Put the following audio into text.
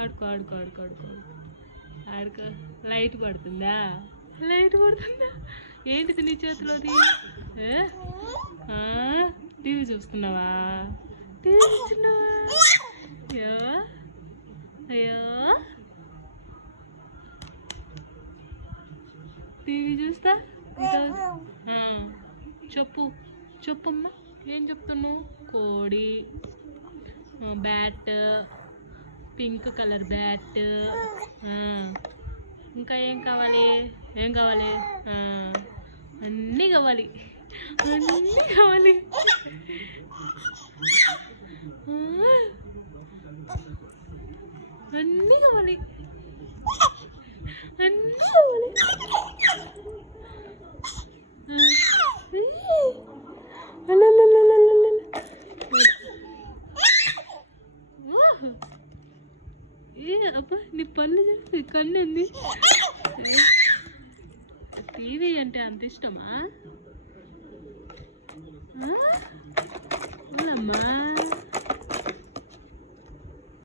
ఆడుకో ఆడుకో ఆడుకో ఆడుకో ఆడుకో. లైట్ పడుతుందా? లైట్ పడుతుందా? ఏంటిది నీ చేతిలోది? టీవీ చూస్తున్నావా? టీవీ చూస్తున్నావా? అయ్యో అయ్యో టీవీ చూస్తా. చెప్పు చెప్పమ్మా, ఏం చెప్తున్నావు? కోడి, బ్యాట్, పింక్ కలర్ బ్యాట్, ఇంకా ఏం కావాలి? ఏం కావాలి? అన్నీ కావాలి, అన్నీ కావాలి, అన్నీ కావాలి, అన్నీ కావాలి. అబ్బా నీ పళ్ళు చూసి కన్ను ఉంది. టీవీ అంటే అంత ఇష్టమా?